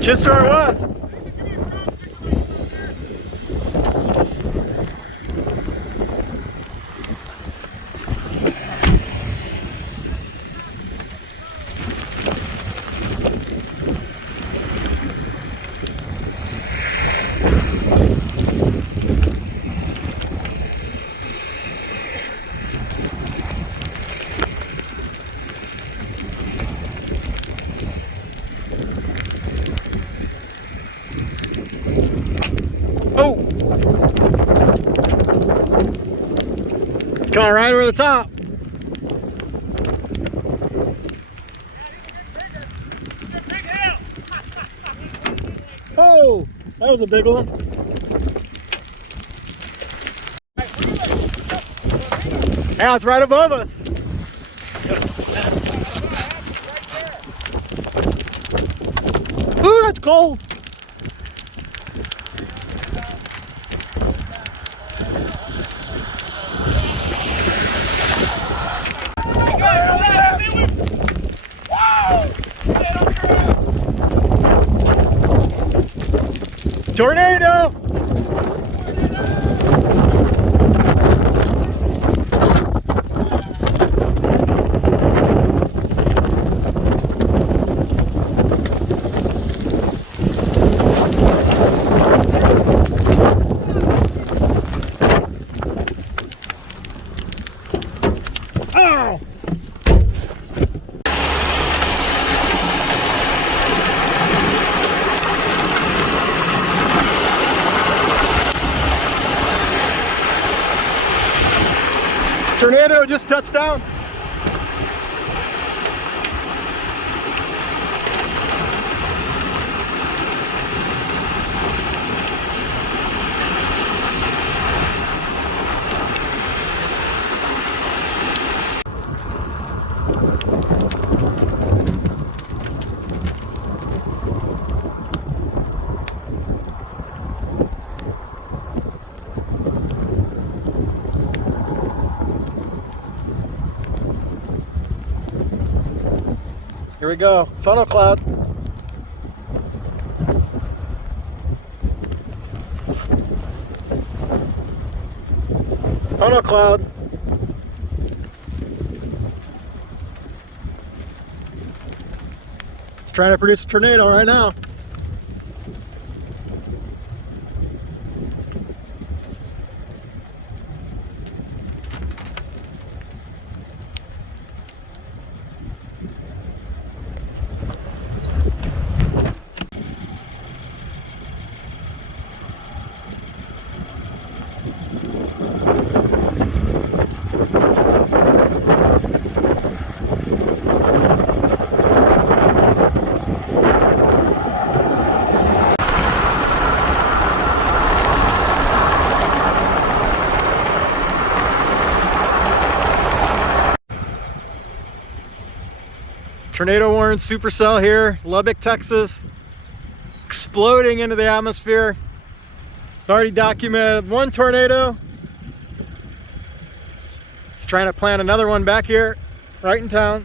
Just where it was. Oh! Coming right over the top. Oh! That was a big one. Yeah, it's right above us. Ooh, that's cold. Tornado! Oh! Tornado just touched down. Here we go, funnel cloud. Funnel cloud. It's trying to produce a tornado right now. Tornado warning supercell here, Lubbock, Texas. Exploding into the atmosphere. Already documented one tornado. It's trying to plant another one back here, right in town.